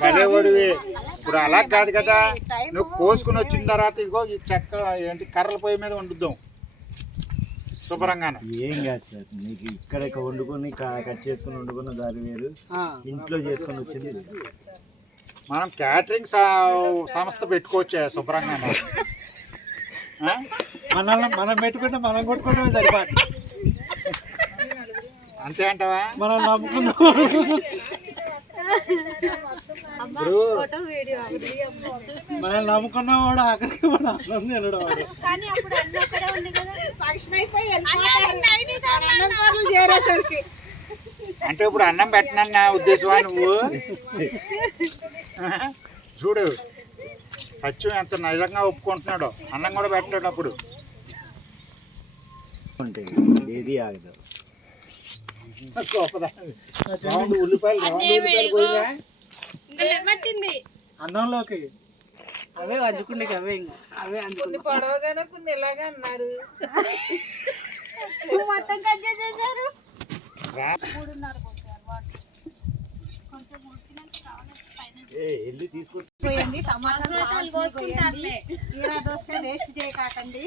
భలేవాడివి. ఇప్పుడు అలా కాదు కదా, నువ్వు కోసుకుని వచ్చిన తర్వాత ఇదిగో ఈ చెక్క ఏంటి కర్రల పొయ్యి మీద వండుద్దాం శుభ్రంగా. ఏం కాదు సార్, నీకు ఇక్కడ వండుకొని కట్ చేసుకుని వండుకున్న దారి వేరు, ఇంట్లో చేసుకొని వచ్చింది. మనం క్యాటరింగ్ సంస్థ పెట్టుకోవచ్చా శుభ్రంగా? మనం పెట్టుకుంటే మనం కొట్టుకోవడమే సరిపోతుంది. అంతే అంటావా? మనం నమ్ముకున్నాం. ఇప్పుడు మనం నమ్ముకున్నవాడు ఆఖరికి మన అన్నం తినడం వాడు. అంటే ఇప్పుడు అన్నం పెట్టనని నా ఉద్దేశమా నువ్వు? చూడు సత్యం ఎంత నిజంగా ఒప్పుకుంటున్నాడో, అన్నం కూడా పెట్టాడు అప్పుడు. ఏది ఆగదు. ఉల్లిపాయలు అన్నంలోకి అవే వండుకుండే అవే అవే అందుకుని పొడవగానే కొన్ని ఇలాగా అన్నారు. మొత్తం కట్ చేసేసారు. వెళ్ళి తీసుకొచ్చి పోయండి, టమాటాలు కీరా దోసకాయ వేస్ట్ చేయకండి.